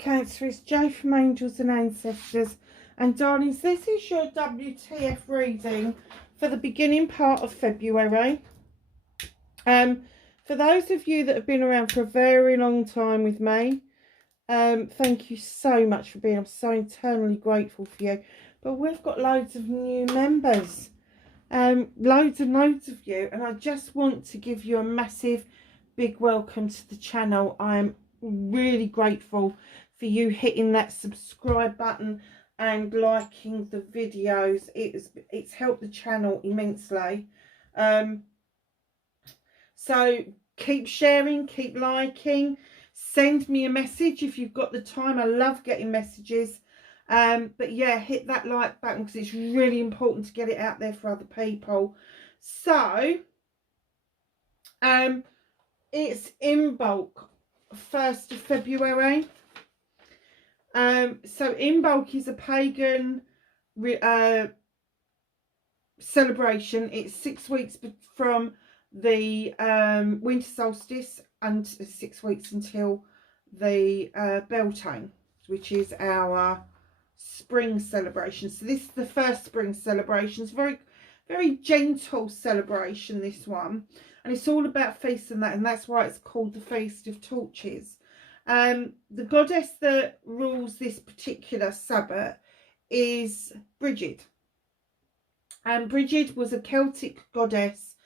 Cancer, it's Jo from Angels and Ancestors, and darlings, this is your WTF reading for the beginning part of February. For those of you that have been around for a very long time with me, thank you so much for being. I'm so eternally grateful for you. But we've got loads of new members, loads and loads of you, and I just want to give you a massive big welcome to the channel. I'm really grateful for you hitting that subscribe button and liking the videos. It's helped the channel immensely. So keep sharing, keep liking, send me a message if you've got the time. I love getting messages. But yeah, hit that like button because it's really important to get it out there for other people. So it's Imbolc, 1st of February. So Imbolc is a pagan celebration. It's 6 weeks from the winter solstice and 6 weeks until the Beltane, which is our spring celebration. So this is the first spring celebration. It's very, very gentle celebration, this one, and it's all about feasts and that, and that's why it's called the Feast of Torches. The goddess that rules this particular Sabbath is Brigid, and Brigid was a Celtic goddess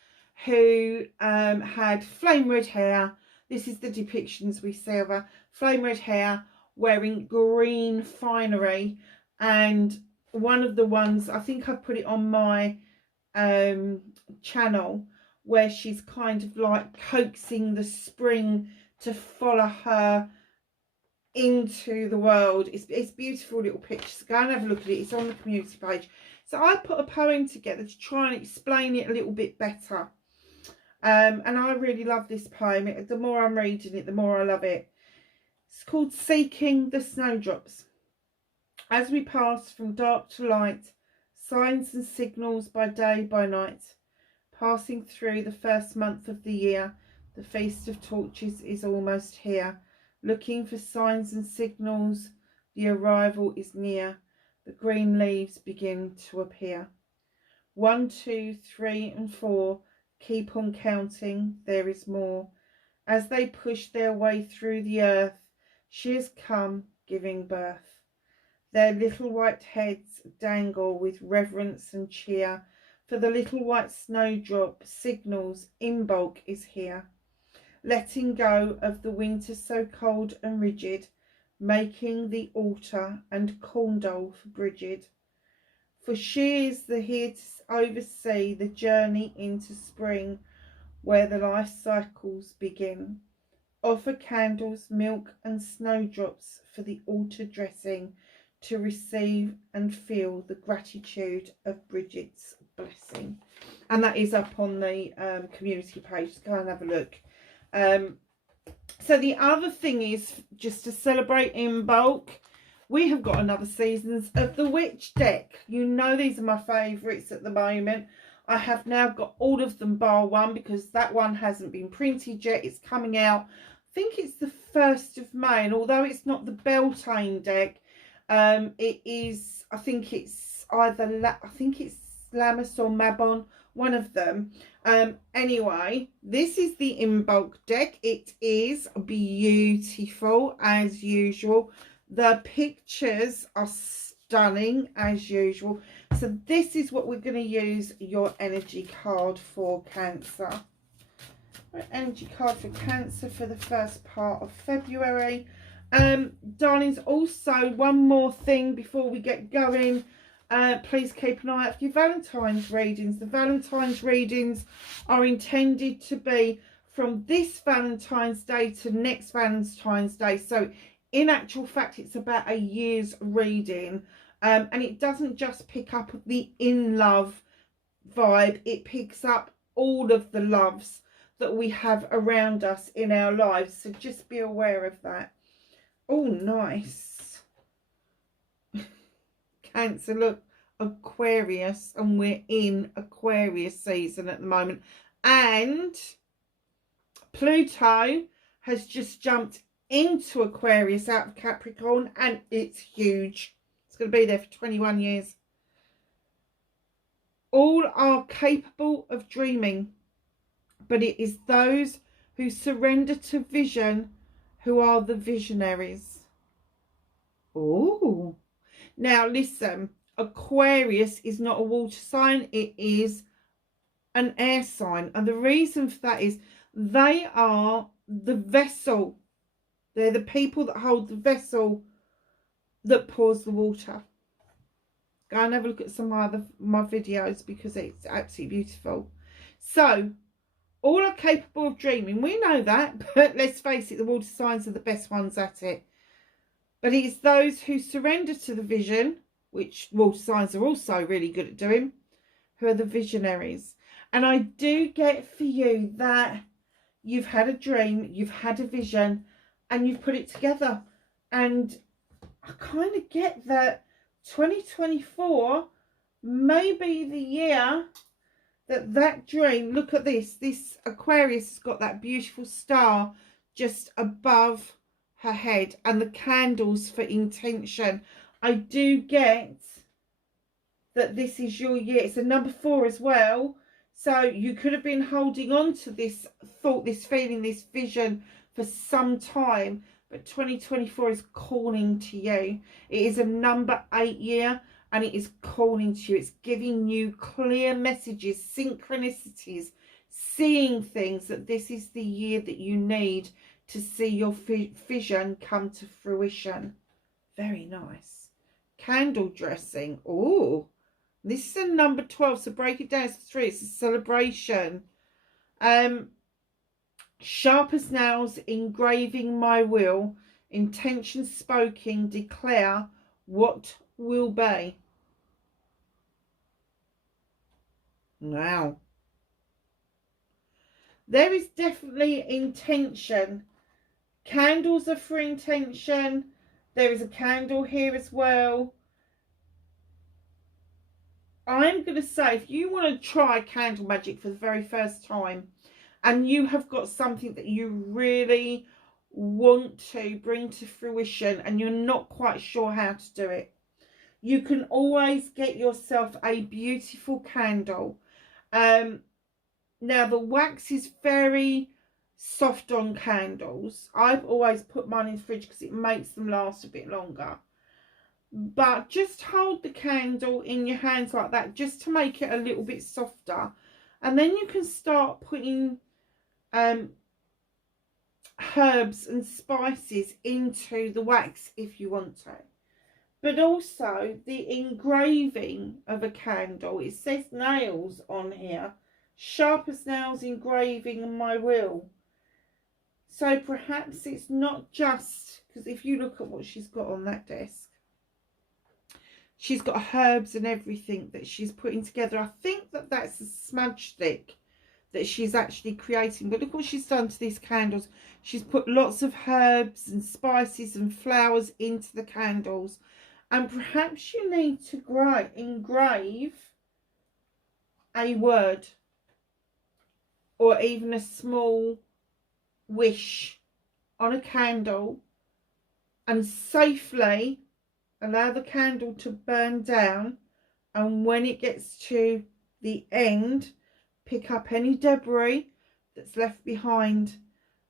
who had flame red hair. This is the depictions we see of her. Flame red hair, wearing green finery, and one of the ones, I think I put it on my channel, where she's kind of like coaxing the spring to follow her into the world. It's beautiful little pictures. Go and have a look at it. It's on the community page. So I put a poem together to try and explain it a little bit better. And I really love this poem. The more I'm reading it, the more I love it. It's called Seeking the Snowdrops. As we pass from dark to light, signs and signals by day, by night, passing through the first month of the year, the Feast of Torches is almost here. Looking for signs and signals, the arrival is near. The green leaves begin to appear. 1, 2, 3, and 4. Keep on counting, there is more. As they push their way through the earth, she has come giving birth. Their little white heads dangle with reverence and cheer, for the little white snowdrop signals Imbolc is here. Letting go of the winter so cold and rigid, making the altar and corn dole for Brigid. For she is here to oversee the journey into spring, where the life cycles begin. Offer candles, milk and snowdrops for the altar dressing, to receive and feel the gratitude of Brigid's blessing. And that is up on the community page. Go and have a look. So the other thing is, just to celebrate Imbolc, we have got another Seasons of the Witch deck. You know these are my favourites at the moment. I have now got all of them bar one, because that one hasn't been printed yet. It's coming out, I think it's the 1st of May, and although it's not the Beltane deck, it is, I think it's either, I think it's Lammas or Mabon, one of them. Anyway, this is the Imbolc deck. It is beautiful as usual. The pictures are stunning as usual. So this is what we're going to use your energy card for, Cancer. Energy card for Cancer for the first part of February. Darlings, also one more thing before we get going. Please keep an eye out for your Valentine's readings. The Valentine's readings are intended to be from this Valentine's Day to next Valentine's Day. So in actual fact, it's about a year's reading. And it doesn't just pick up the in love vibe. It picks up all of the loves that we have around us in our lives. So just be aware of that. Oh, nice. Cancer, look, Aquarius, and we're in Aquarius season at the moment, and Pluto has just jumped into Aquarius out of Capricorn, and it's huge. It's going to be there for 21 years. All are capable of dreaming, but it is those who surrender to vision who are the visionaries. Oh, now listen, Aquarius is not a water sign, it is an air sign, and the reason for that is they are the vessel. They're the people that hold the vessel that pours the water. Go and have a look at some of my videos because it's absolutely beautiful. So all are capable of dreaming, we know that, but let's face it, the water signs are the best ones at it. But it's those who surrender to the vision, which water signs are also really good at doing, who are the visionaries. And I do get for you that you've had a dream, you've had a vision, and you've put it together. And I kind of get that 2024 may be the year that dream. Look at this. This Aquarius has got that beautiful star just above her head and the candles for intention. I do get that this is your year. It's a number 4 as well. So you could have been holding on to this thought, this feeling, this vision for some time. But 2024 is calling to you. It is a number 8 year and it is calling to you. It's giving you clear messages, synchronicities, seeing things that this is the year that you need to see your vision come to fruition. Very nice. Candle dressing. Oh, this is a number 12. So break it down to 3. It's a celebration. Sharp as nails, engraving my will, intention spoken, declare what will be. Now, there is definitely intention. Candles are for intention. There is a candle here as well. I'm going to say, if you want to try candle magic for the very first time, and you have got something that you really want to bring to fruition and you're not quite sure how to do it, you can always get yourself a beautiful candle. Now the wax is very soft on candles. I've always put mine in the fridge because it makes them last a bit longer. But just hold the candle in your hands like that just to make it a little bit softer. And then you can start putting herbs and spices into the wax if you want to. But also the engraving of a candle, it says nails on here, sharp as nails, engraving my will. So perhaps it's not just, because if you look at what she's got on that desk, she's got herbs and everything that she's putting together. I think that that's a smudge stick that she's actually creating. But look what she's done to these candles. She's put lots of herbs and spices and flowers into the candles. And perhaps you need to engrave a word or even a small wish on a candle and safely allow the candle to burn down. And when it gets to the end, pick up any debris that's left behind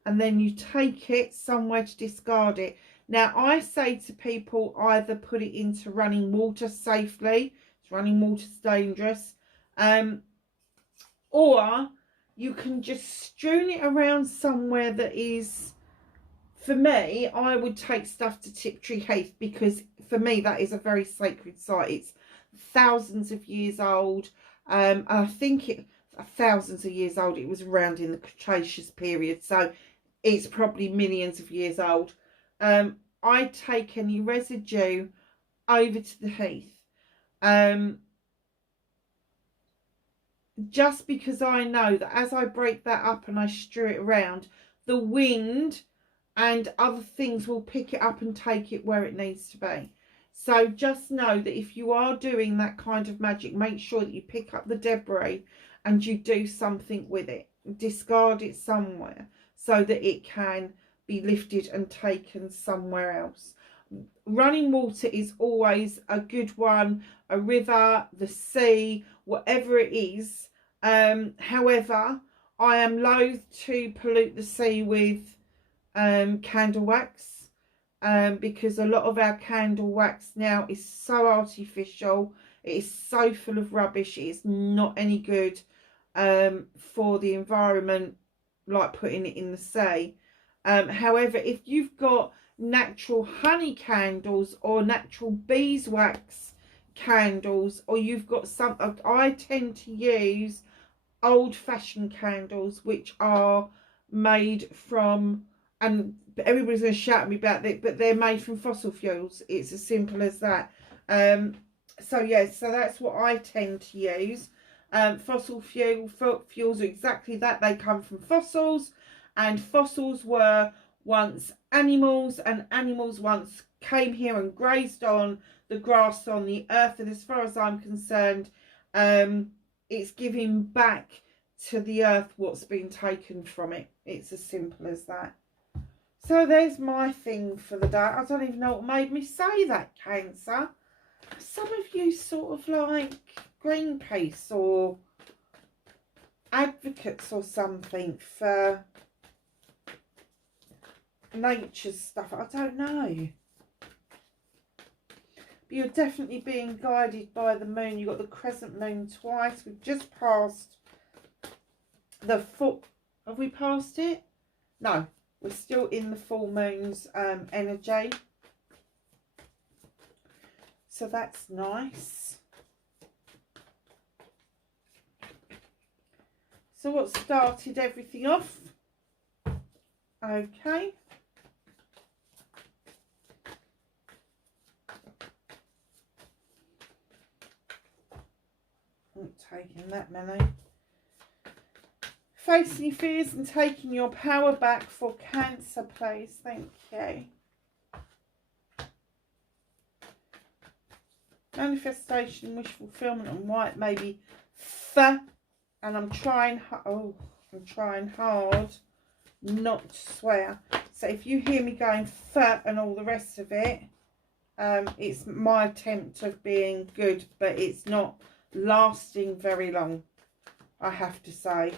and then you take it somewhere to discard it. Now I say to people, either put it into running water safely, it's running water's dangerous, or you can just strewn it around somewhere that is, for me, I would take stuff to Tiptree Heath because for me that is a very sacred site. It's thousands of years old. I think it thousands of years old. It was around in the Cretaceous period, so it's probably millions of years old. I take any residue over to the heath, just because I know that as I break that up and I strew it around, the wind and other things will pick it up and take it where it needs to be. So just know that if you are doing that kind of magic, make sure that you pick up the debris and you do something with it. Discard it somewhere so that it can be lifted and taken somewhere else. Running water is always a good one, a river, the sea, whatever it is. However, I am loath to pollute the sea with candle wax, because a lot of our candle wax now is so artificial. It is so full of rubbish. It's not any good for the environment, like putting it in the sea. However, if you've got natural honey candles or natural beeswax candles, or you've got some, I tend to use old-fashioned candles, which are made from, and everybody's going to shout at me about it, but they're made from fossil fuels. It's as simple as that. So yeah, so that's what I tend to use. Fossil fuels are exactly that. They come from fossils, and fossils were once animals, and animals once came here and grazed on the grass on the earth, and as far as I'm concerned, it's giving back to the earth what's been taken from it. It's as simple as that. So there's my thing for the day. I don't even know what made me say that, Cancer. Some of you sort of like Greenpeace or advocates or something for nature stuff. I don't know. But you're definitely being guided by the moon. You've got the crescent moon twice. We've just passed the full... Have we passed it? No. We're still in the full moon's energy. So that's nice. So what started everything off? Okay. Not taking that many. Facing your fears and taking your power back for Cancer, please. Thank you. Manifestation, wish fulfillment, and white, maybe and I'm trying hard not to swear. So if you hear me going and all the rest of it, it's my attempt of being good, but it's not lasting very long, I have to say.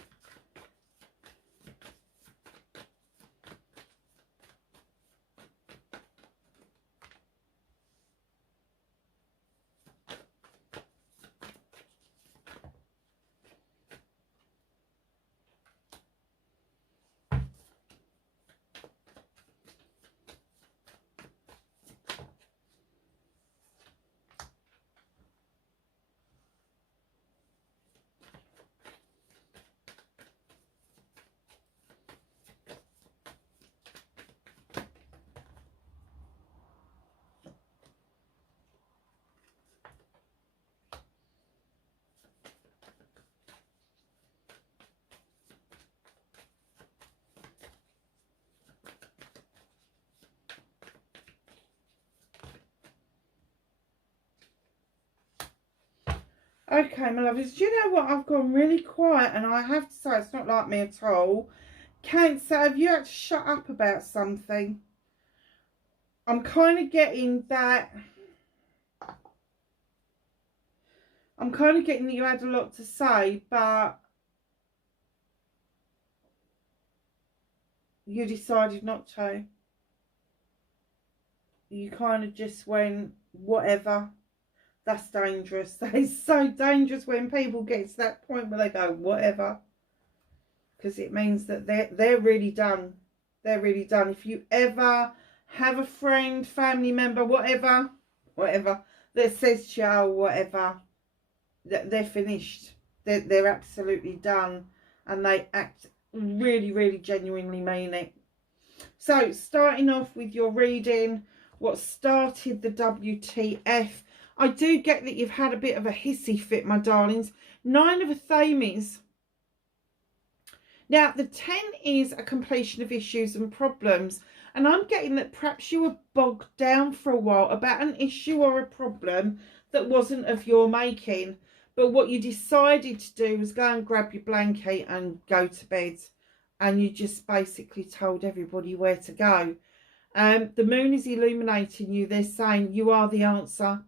Okay, my lovelies, do you know what? I've gone really quiet, and I have to say it's not like me at all. Cancer, have you had to shut up about something? I'm kind of getting that. I'm kind of getting that you had a lot to say, but you decided not to. You kind of just went, whatever. That's dangerous. That is so dangerous when people get to that point where they go, whatever. Because it means that they're really done. They're really done. If you ever have a friend, family member, whatever, that says to you, oh, whatever, they're finished. They're absolutely done. And they act really, really genuinely mean it. So, starting off with your reading, what started the WTF? I do get that you've had a bit of a hissy fit, my darlings. 9 of Athames. Now, the 10 is a completion of issues and problems. And I'm getting that perhaps you were bogged down for a while about an issue or a problem that wasn't of your making. But what you decided to do was go and grab your blanket and go to bed. and you just basically told everybody where to go. The moon is illuminating you. They're saying you are the answer.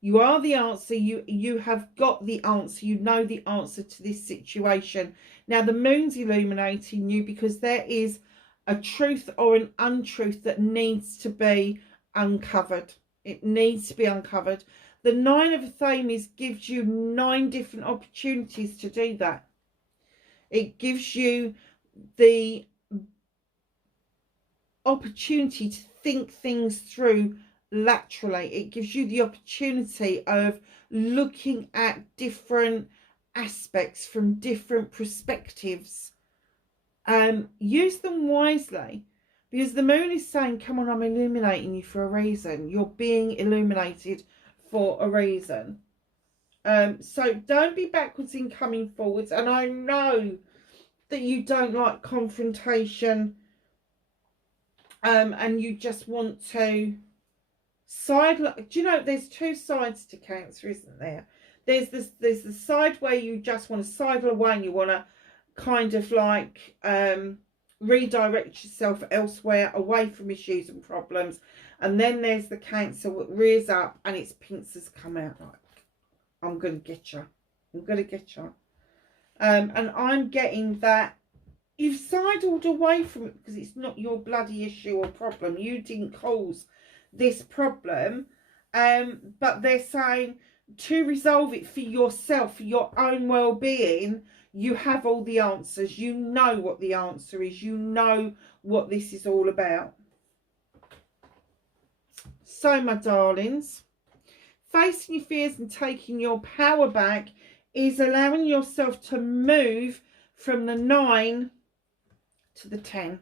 You are the answer. You have got the answer. You know the answer to this situation. Now, the moon's illuminating you because there is a truth or an untruth that needs to be uncovered. It needs to be uncovered. The Nine of Athames gives you 9 different opportunities to do that. It gives you the opportunity to think things through laterally. It gives you the opportunity of looking at different aspects from different perspectives. Use them wisely, because the moon is saying, come on, I'm illuminating you for a reason. You're being illuminated for a reason. So don't be backwards in coming forwards. And I know that you don't like confrontation, and you just want to side. Do you know there's 2 sides to Cancer, isn't there? There's the side where you just want to sidle away and you want to kind of like redirect yourself elsewhere, away from issues and problems. And then there's the Cancer that rears up and its pincers come out like, I'm going to get you. I'm going to get you. And I'm getting that you've sidled away from it because it's not your bloody issue or problem. You didn't cause this problem. But they're saying to resolve it for yourself, for your own well-being, you have all the answers. You know what the answer is. You know what this is all about. So, my darlings, facing your fears and taking your power back is allowing yourself to move from the 9 to the 10.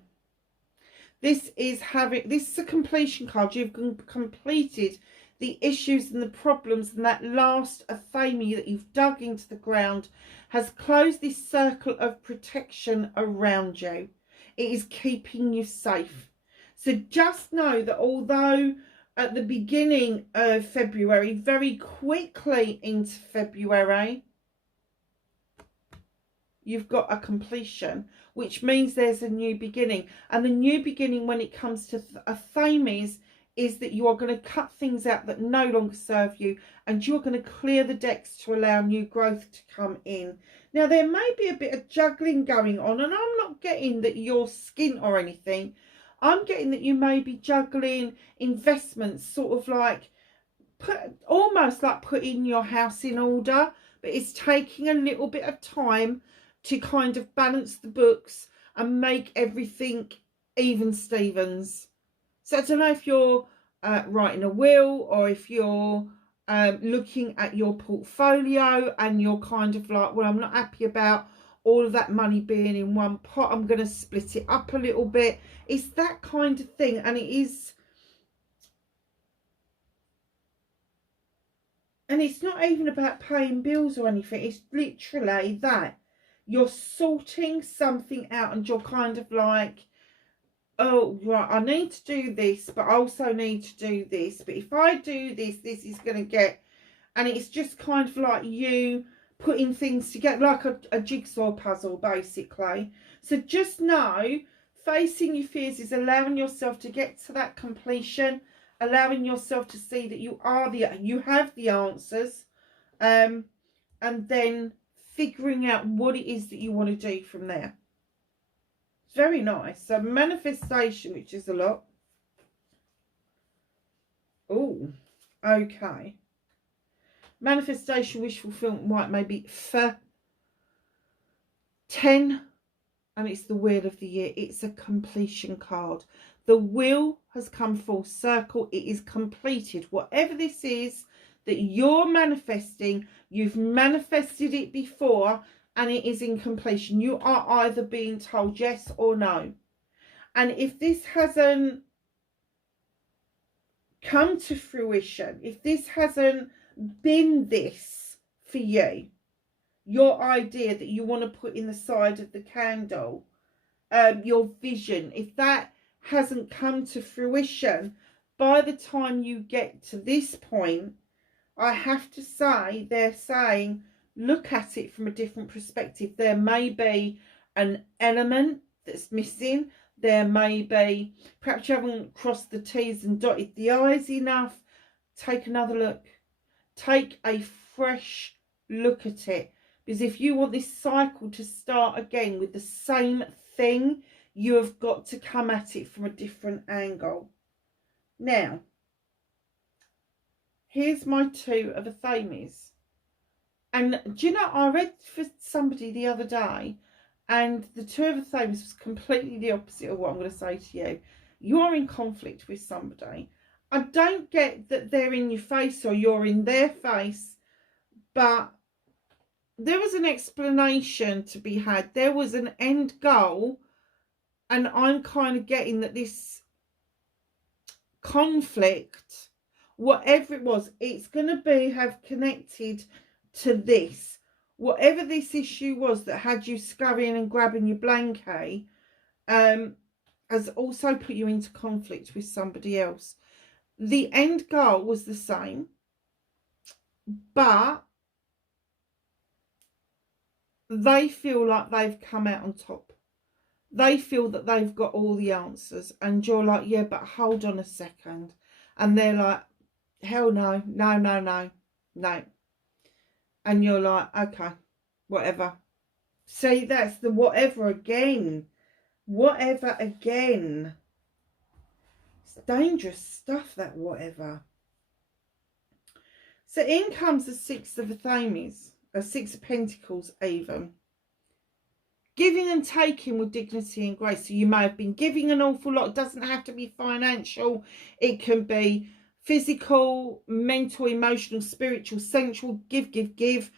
This is a completion card. You've completed the issues and the problems, and that last Athame that you've dug into the ground has closed this circle of protection around you. It is keeping you safe. So just know that although at the beginning of February, very quickly into February, you've got a completion, which means there's a new beginning. And the new beginning when it comes to Athames is that you are going to cut things out that no longer serve you, and you're going to clear the decks to allow new growth to come in. Now, there may be a bit of juggling going on, and I'm not getting that you're skint or anything. I'm getting that you may be juggling investments, sort of like almost like putting your house in order, but it's taking a little bit of time to kind of balance the books and make everything even Stevens. So I don't know if you're writing a will, or if you're looking at your portfolio and you're kind of like, well, I'm not happy about all of that money being in one pot. I'm going to split it up a little bit. It's that kind of thing. And it is, and it's not even about paying bills or anything. It's literally that you're sorting something out, and you're kind of like, oh, right, I need to do this, but I also need to do this. But if I do this, this is going to get... And it's just kind of like you putting things together, like a jigsaw puzzle, basically. So just know, facing your fears is allowing yourself to get to that completion, allowing yourself to see that you have the answers, and then figuring out what it is that you want to do from there. It's very nice. So manifestation, which is a lot. Oh, okay. Manifestation, wish fulfillment, white, maybe for 10, and it's the wheel of the year. It's a completion card. The wheel has come full circle. It is completed. Whatever this is that you're manifesting, you've manifested it before, and it is in completion. You are either being told yes or no. And if this hasn't come to fruition, if this hasn't been this for you, your idea that you want to put in the side of the candle, your vision, if that hasn't come to fruition, by the time you get to this point, I have to say, they're saying, look at it from a different perspective. There may be an element that's missing. There may be, perhaps you haven't crossed the T's and dotted the I's enough. Take another look. Take a fresh look at it. Because if you want this cycle to start again with the same thing, you have got to come at it from a different angle. Now, here's my two of Athames. And do you know, I read for somebody the other day, and the two of Athames was completely the opposite of what I'm going to say to you. You're in conflict with somebody. I don't get that they're in your face or you're in their face, but there was an explanation to be had. There was an end goal, and I'm kind of getting that this conflict, whatever it was, it's going to have connected to this. Whatever this issue was that had you scurrying and grabbing your blanket, has also put you into conflict with somebody else. The end goal was the same, but they feel like they've come out on top. They feel that they've got all the answers, and you're like, yeah, but hold on a second. And they're like, hell no, no, no, no, no. And you're like, okay, whatever. See, that's the whatever again. Whatever again. It's dangerous stuff, that whatever. So in comes the Six of Athames, a Six of Pentacles even. Giving and taking with dignity and grace. So you may have been giving an awful lot. It doesn't have to be financial. It can be physical, mental, emotional, spiritual, sensual. Give, give, give.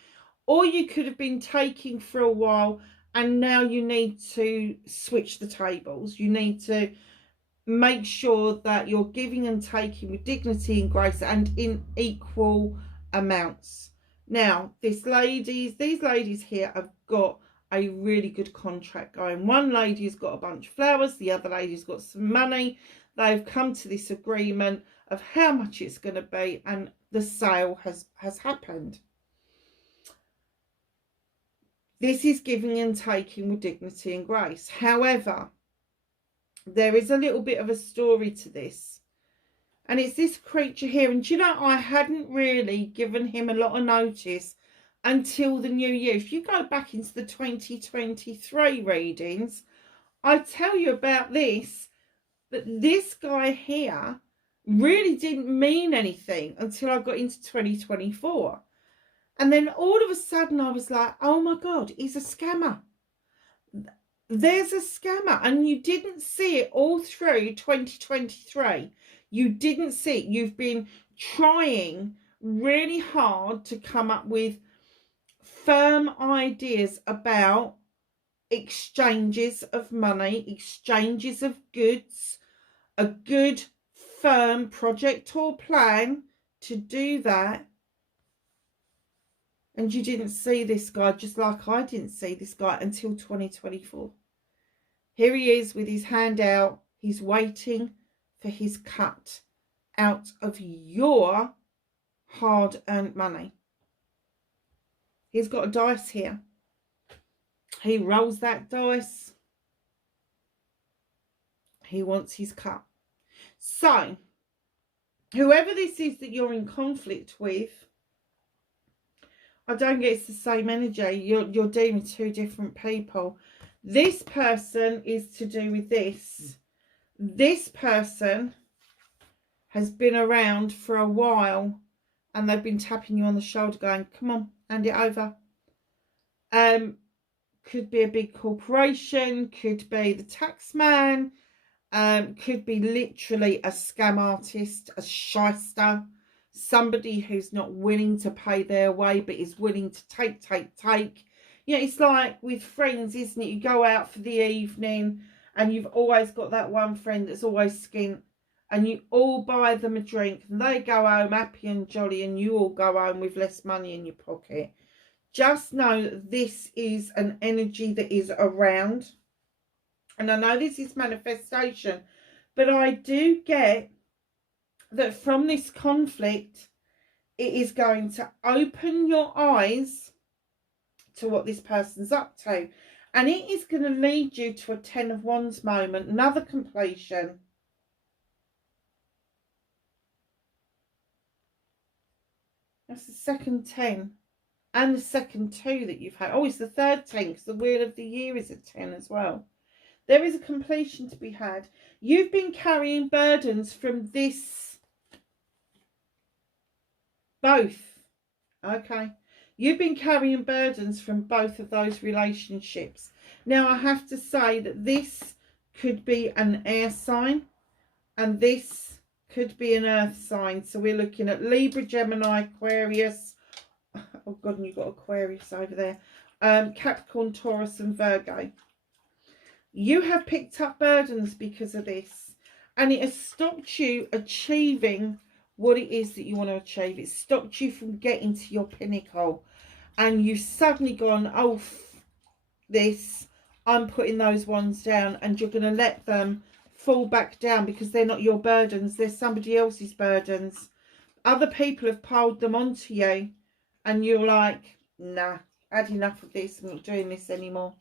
Or you could have been taking for a while, and now you need to switch the tables. You need to make sure that you're giving and taking with dignity and grace and in equal amounts. Now, these ladies here have got a really good contract going. One lady's got a bunch of flowers, the other lady's got some money. They've come to this agreement of how much it's going to be, and the sale has happened. This is giving and taking with dignity and grace. However, there is a little bit of a story to this. And it's this creature here. And do you know, I hadn't really given him a lot of notice until the new year. If you go back into the 2023 readings, I tell you about this, that this guy here really didn't mean anything until I got into 2024. And then all of a sudden I was like, oh my God, he's a scammer. There's a scammer. And you didn't see it all through 2023. You didn't see it. You've been trying really hard to come up with firm ideas about exchanges of money, exchanges of goods, a good firm project or plan to do that. And you didn't see this guy, just like I didn't see this guy until 2024. Here he is with his hand out. He's waiting for his cut out of your hard-earned money. He's got a dice here. He rolls that dice. He wants his cut. So, whoever this is that you're in conflict with, I don't get it's the same energy. You're dealing with two different people. This person is to do with this. This person has been around for a while, and they've been tapping you on the shoulder going, come on, hand it over. Could be a big corporation, could be the tax man, could be literally a scam artist, a shyster, somebody who's not willing to pay their way but is willing to take. You know, it's like with friends, isn't it? You go out for the evening and you've always got that one friend that's always skint, and you all buy them a drink and they go home happy and jolly, and you all go home with less money in your pocket. Just know that this is an energy that is around. And I know this is manifestation, but I do get that from this conflict, it is going to open your eyes to what this person's up to. And it is going to lead you to a 10 of Wands moment, another completion. That's the second 10. And the second 2 that you've had. Oh, it's the third 10 because the Wheel of the Year is a 10 as well. There is a completion to be had. You've been carrying burdens from this. Both. Okay. You've been carrying burdens from both of those relationships. Now, I have to say that this could be an air sign and this could be an earth sign. So we're looking at Libra, Gemini, Aquarius. Oh, God, and you've got Aquarius over there. Capricorn, Taurus and Virgo. You have picked up burdens because of this. And it has stopped you achieving what it is that you want to achieve. It stopped you from getting to your pinnacle. And you've suddenly gone, oh, this, I'm putting those ones down. And you're going to let them fall back down because they're not your burdens. They're somebody else's burdens. Other people have piled them onto you. And you're like, nah, had enough of this. I'm not doing this anymore.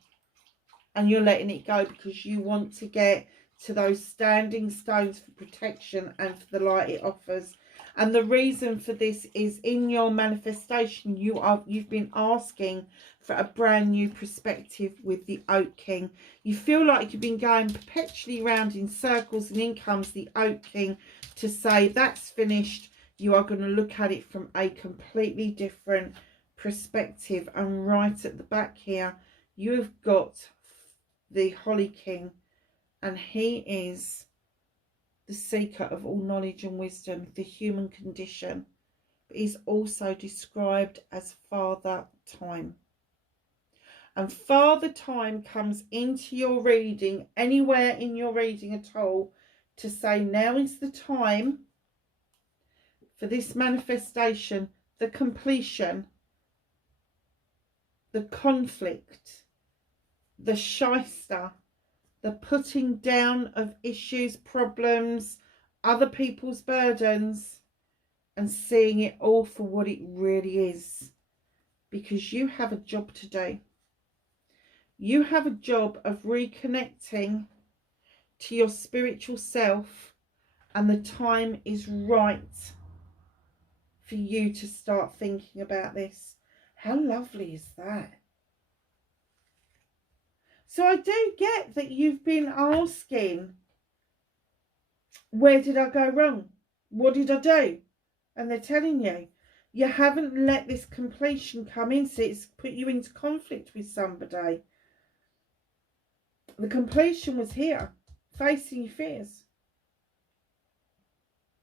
And you're letting it go because you want to get to those standing stones for protection and for the light it offers. And the reason for this is in your manifestation, you've been asking for a brand new perspective with the Oak King. You feel like you've been going perpetually round in circles, and in comes the Oak King to say that's finished. You are going to look at it from a completely different perspective. And right at the back here, you've got the Holly King, and he is the seeker of all knowledge and wisdom, the human condition, but he's also described as Father Time. And Father Time comes into your reading, anywhere in your reading at all, to say now is the time for this manifestation, the completion, the conflict, the shyster, the putting down of issues, problems, other people's burdens, and seeing it all for what it really is. Because you have a job to do. You have a job of reconnecting to your spiritual self, and the time is right for you to start thinking about this. How lovely is that? So I do get that you've been asking, where did I go wrong? What did I do? And they're telling you, you haven't let this completion come in, so it's put you into conflict with somebody. The completion was here, facing your fears.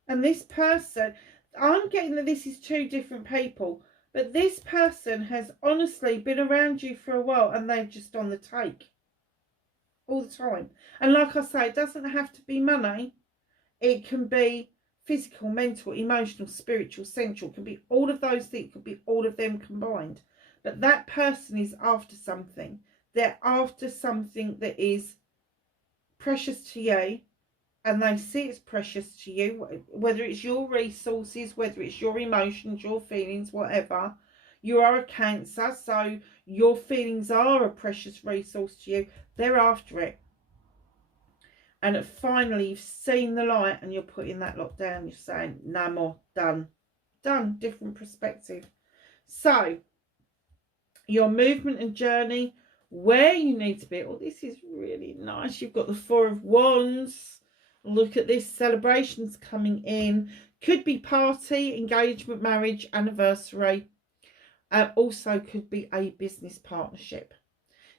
And this person, I'm getting that this is two different people, but this person has honestly been around you for a while and they're just on the take. All the time. And like I say, it doesn't have to be money. It can be physical, mental, emotional, spiritual, sensual. It can be all of those things. It could be all of them combined. But that person is after something. They're after something that is precious to you. And they see it's precious to you. Whether it's your resources, whether it's your emotions, your feelings, whatever. You are a Cancer, so your feelings are a precious resource to you. They're after it. And finally, you've seen the light and you're putting that lot down. You're saying, no more, done. Done, different perspective. So, your movement and journey, where you need to be. Oh, this is really nice. You've got the Four of Wands. Look at this, celebrations coming in. Could be party, engagement, marriage, anniversary. Also could be a business partnership.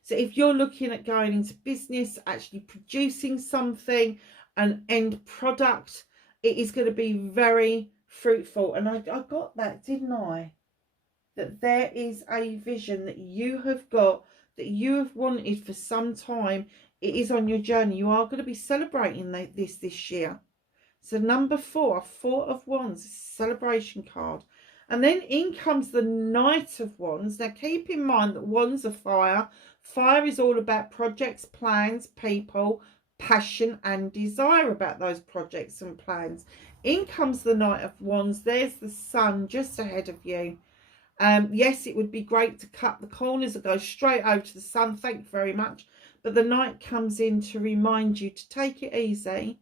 So if you're looking at going into business, actually producing something, an end product, it is going to be very fruitful. And I got that, didn't I? That there is a vision that you have got, that you have wanted for some time. It is on your journey. You are going to be celebrating this year. So number 4, Four of Wands, celebration card. And then in comes the Knight of Wands. Now keep in mind that wands are fire. Fire is all about projects, plans, people, passion and desire about those projects and plans. In comes the Knight of Wands. There's the sun just ahead of you. Yes, it would be great to cut the corners and go straight over to the sun. Thank you very much. But the Knight comes in to remind you to take it easy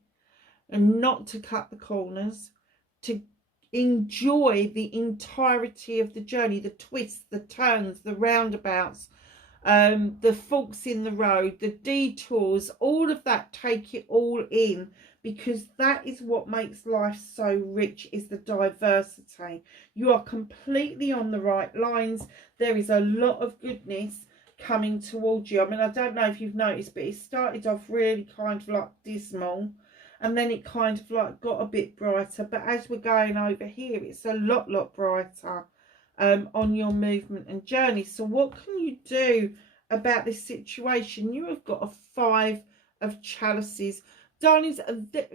and not to cut the corners, to enjoy the entirety of the journey, the twists, the turns, the roundabouts, the forks in the road, the detours, all of that. Take it all in, because that is what makes life so rich, is the diversity. You are completely on the right lines. There is a lot of goodness coming towards you. I mean, I don't know if you've noticed, but it started off really kind of like dismal, and then it kind of like got a bit brighter. But as we're going over here, it's a lot brighter on your movement and journey. So what can you do about this situation? You have got a 5 of chalices. Darlings, the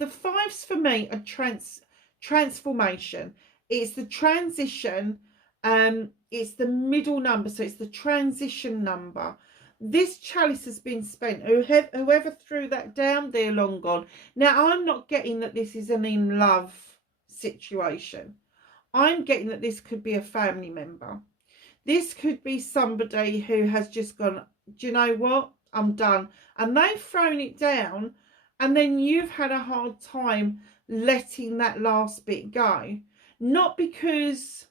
5s for me are transformation. It's the transition. It's the middle number, so it's the transition number. This chalice has been spent. Whoever threw that down, they're long gone. Now, I'm not getting that this is an in love situation. I'm getting that this could be a family member. This could be somebody who has just gone, do you know what? I'm done. And they've thrown it down, and then you've had a hard time letting that last bit go. Not because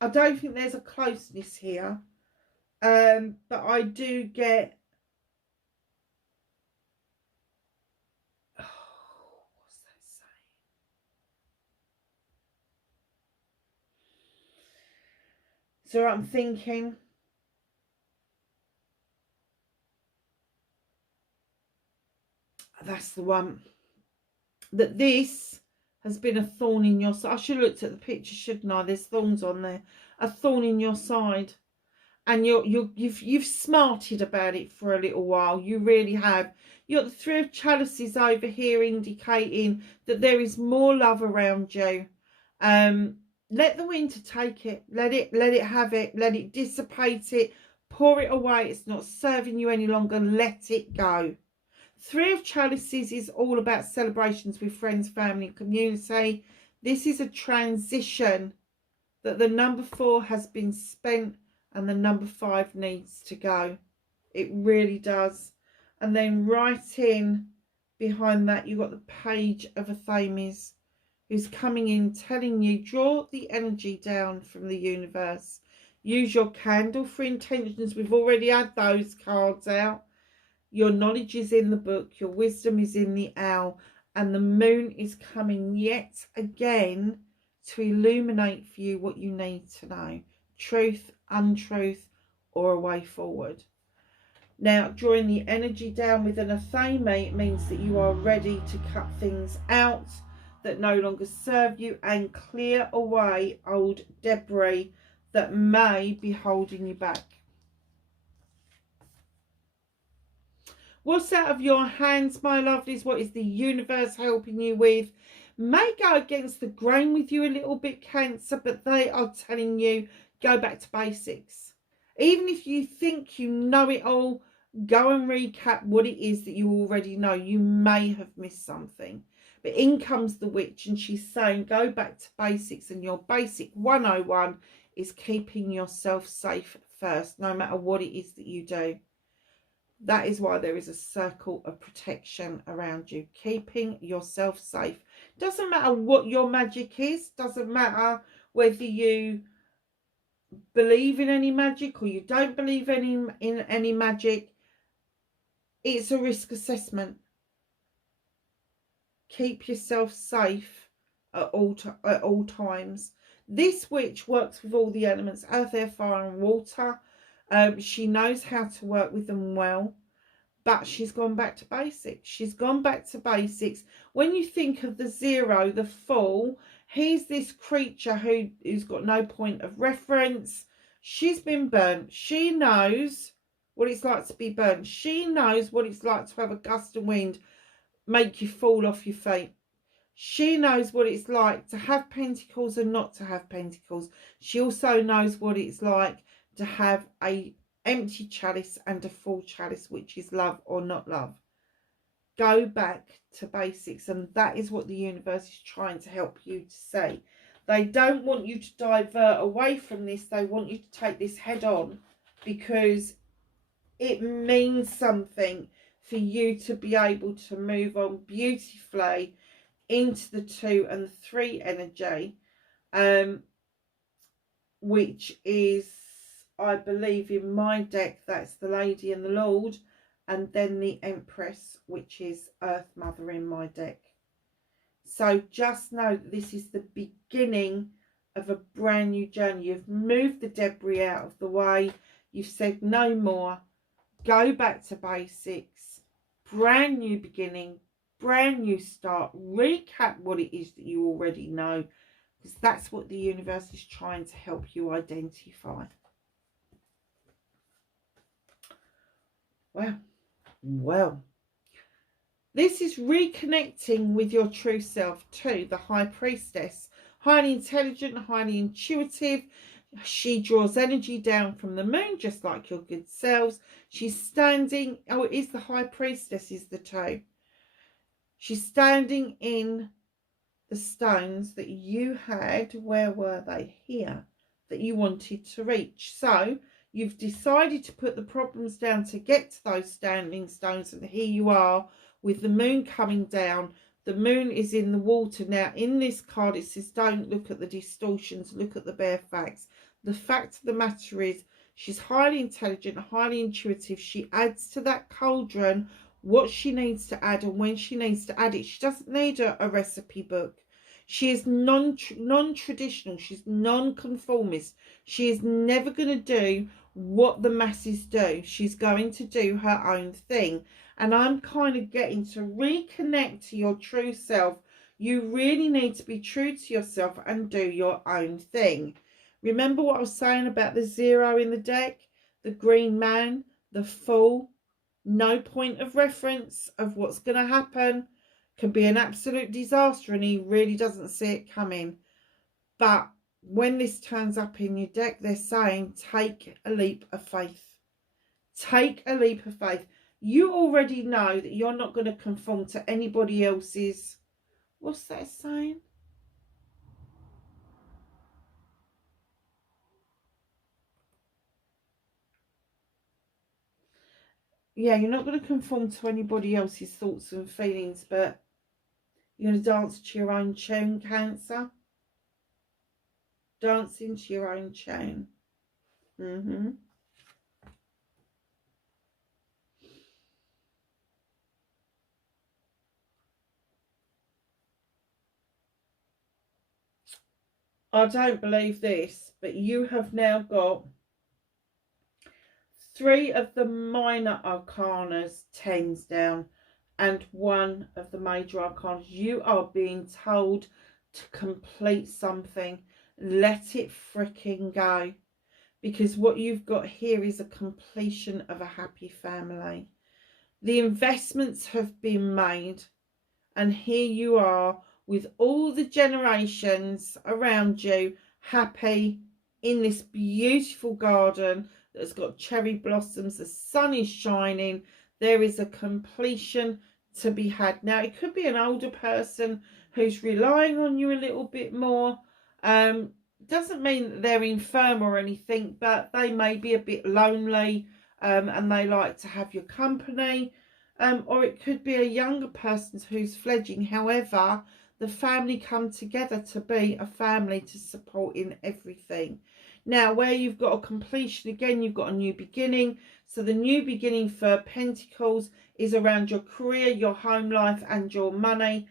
I don't think there's a closeness here. But I do get, what's that saying? So I'm thinking, that's the one, that this has been a thorn in your side. I should have looked at the picture, shouldn't I? There's thorns on there. A thorn in your side. And you've smarted about it for a little while. You really have. You've got the 3 of chalices over here, indicating that there is more love around you. Let the winter take it. Let it have it. Let it dissipate it. Pour it away. It's not serving you any longer. Let it go. 3 of chalices is all about celebrations with friends, family, and community. This is a transition, that the number 4 has been spent, and the number 5 needs to go. It really does. And then right in behind that, you've got the Page of Athames, who's coming in telling you, draw the energy down from the universe. Use your candle for intentions. We've already had those cards out. Your knowledge is in the book. Your wisdom is in the owl. And the moon is coming yet again to illuminate for you what you need to know. Truth, untruth, or a way forward. Now, drawing the energy down with an Athame means that you are ready to cut things out that no longer serve you and clear away old debris that may be holding you back. What's out of your hands, my lovelies? What is the universe helping you with? May go against the grain with you a little bit, Cancer, but they are telling you, go back to basics. Even if you think you know it all, go and recap what it is that you already know. You may have missed something. But in comes the witch, and she's saying, go back to basics. And your basic 101 is keeping yourself safe first, no matter what it is that you do. That is why there is a circle of protection around you, keeping yourself safe. Doesn't matter what your magic is. Doesn't matter whether you believe in any magic or you don't believe in any magic. It's a risk assessment. Keep yourself safe at all times. This witch works with all the elements, earth, air, fire and water. She knows how to work with them well, but she's gone back to basics. She's gone back to basics. When you think of the 0, the Fool, he's this creature who's got no point of reference. She's been burnt. She knows what it's like to be burnt. She knows what it's like to have a gust of wind make you fall off your feet. She knows what it's like to have pentacles and not to have pentacles. She also knows what it's like to have a empty chalice and a full chalice, which is love or not love. Go back to basics, and that is what the universe is trying to help you to say. They don't want you to divert away from this. They want you to take this head on, because it means something for you to be able to move on beautifully into the 2 and the 3 energy, which is, I believe in my deck, that's the Lady and the Lord, and then the Empress, which is Earth Mother in my deck. So just know that this is the beginning of a brand new journey. You've moved the debris out of the way. You've said no more. Go back to basics. Brand new beginning. Brand new start. Recap what it is that you already know, because that's what the universe is trying to help you identify. Well. This is reconnecting with your true self too, the High Priestess. Highly intelligent, highly intuitive. She draws energy down from the moon, just like your good selves. She's standing, oh, it is the High Priestess, is the 2. She's standing in the stones that you had, where were they? Here, that you wanted to reach. So you've decided to put the problems down to get to those standing stones, and here you are with the moon coming down. The moon is in the water. Now, in this card, it says, don't look at the distortions, look at the bare facts. The fact of the matter is, she's highly intelligent, highly intuitive. She adds to that cauldron what she needs to add, and when she needs to add it. She doesn't need a recipe book. She is non-traditional. She's non-conformist. She is never going to do what the masses do. She's going to do her own thing. And I'm kind of getting to reconnect to your true self. You really need to be true to yourself and do your own thing. Remember what I was saying about the 0 in the deck? The Green Man, the Fool. No point of reference of what's going to happen. Can be an absolute disaster, and he really doesn't see it coming. But when this turns up in your deck, they're saying take a leap of faith. Take a leap of faith. You already know that you're not going to conform to anybody else's, what's that saying? Yeah, you're not going to conform to anybody else's thoughts and feelings, but you're going to dance to your own tune, Cancer. Dancing to your own tune. I don't believe this, but you have now got 3 of the minor arcanas, 10s down, and 1 of the major arcanas. You are being told to complete something. Let it freaking go. Because what you've got here is a completion of a happy family. The investments have been made, and here you are with all the generations around you happy in this beautiful garden that's got cherry blossoms. The sun is shining. There is a completion to be had. Now, it could be an older person who's relying on you a little bit more. Doesn't mean that they're infirm or anything, but they may be a bit lonely, and they like to have your company. Or it could be a younger person who's fledging. However, the family come together to be a family to support in everything. Now, where you've got a completion, again, you've got a new beginning. So the new beginning for Pentacles is around your career, your home life, and your money,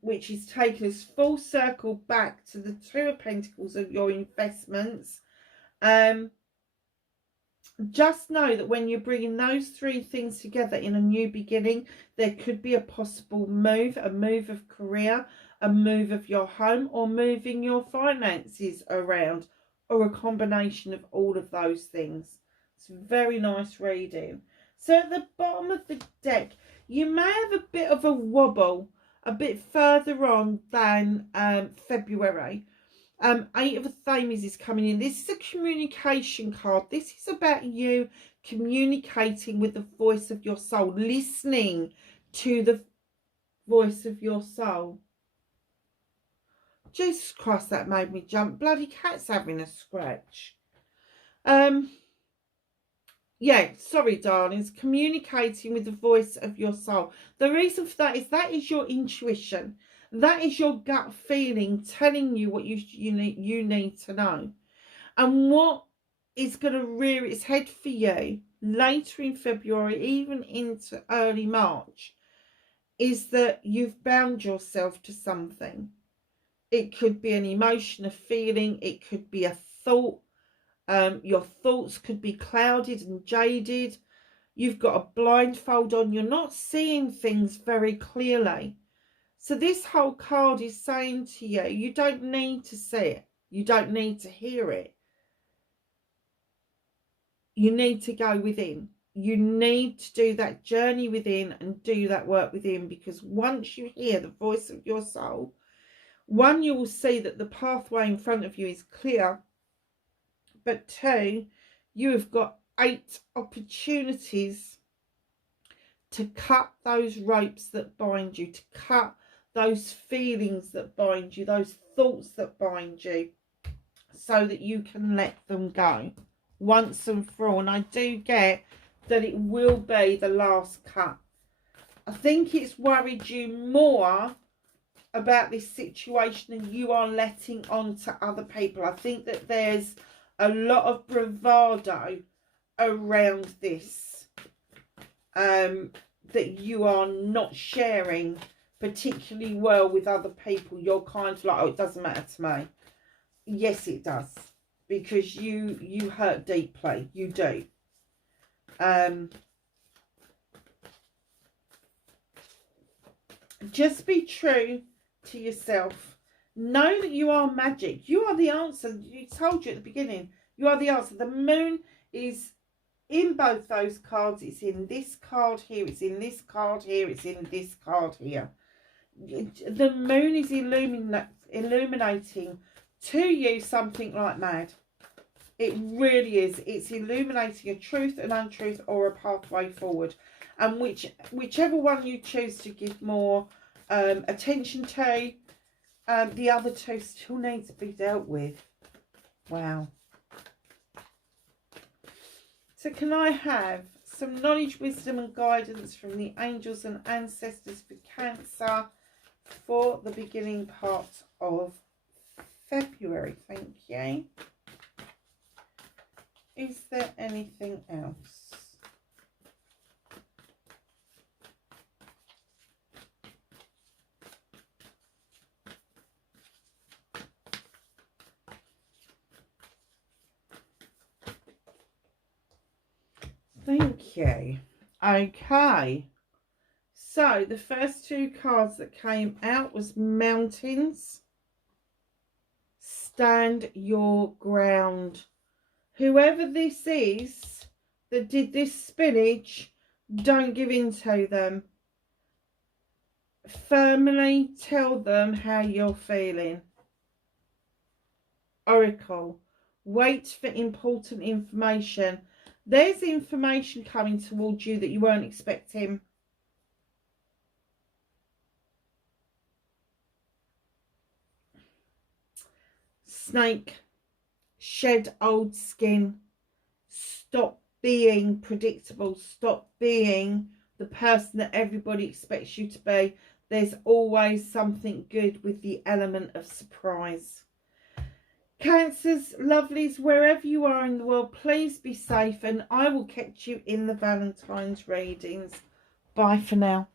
which is taking us full circle back to the 2 of Pentacles of your investments. Just know that when you're bringing those 3 things together in a new beginning, there could be a possible move, a move of career, a move of your home, or moving your finances around, or a combination of all of those things. It's very nice reading. So at the bottom of the deck, you may have a bit of a wobble a bit further on than February. 8 of Thames is coming in. This is a communication card. This is about you communicating with the voice of your soul, listening to the voice of your soul. Jesus Christ, that made me jump. Bloody cat's having a scratch. Yeah, sorry, darlings. Communicating with the voice of your soul. The reason for that is your intuition. That is your gut feeling telling you what you need to know. And what is going to rear its head for you later in February, even into early March, is that you've bound yourself to something. It could be an emotion, a feeling. It could be a thought. Your thoughts could be clouded and jaded. You've got a blindfold on. You're not seeing things very clearly. So this whole card is saying to you, you don't need to see it. You don't need to hear it. You need to go within. You need to do that journey within and do that work within, because once you hear the voice of your soul, one, you will see that the pathway in front of you is clear. But two, you have got 8 opportunities to cut those ropes that bind you, to cut those feelings that bind you, those thoughts that bind you, so that you can let them go once and for all. And I do get that it will be the last cut. I think it's worried you more about this situation than you are letting on to other people. I think that there's a lot of bravado around this that you are not sharing particularly well with other people. You're kind of like, oh, it doesn't matter to me. Yes, it does, because you hurt deeply. You do. Just be true to yourself. Know that you are magic. You are the answer. You told you at the beginning. You are the answer. The moon is in both those cards. It's in this card here. It's in this card here. It's in this card here. The moon is illuminating to you something like mad. It really is. It's illuminating a truth, an untruth, or a pathway forward. And whichever one you choose to give more attention to, the other two still need to be dealt with. Wow. So can I have some knowledge, wisdom and guidance from the angels and ancestors for Cancer for the beginning part of February? Thank you. Is there anything else? Thank you. Okay. So the first 2 cards that came out was Mountains. Stand your ground. Whoever this is that did this spinach, don't give in to them. Firmly tell them how you're feeling. Oracle, wait for important information. There's information coming towards you that you weren't expecting. Snake, shed old skin. Stop being predictable. Stop being the person that everybody expects you to be. There's always something good with the element of surprise. Cancers, lovelies, wherever you are in the world, please be safe, and I will catch you in the Valentine's readings. Bye for now.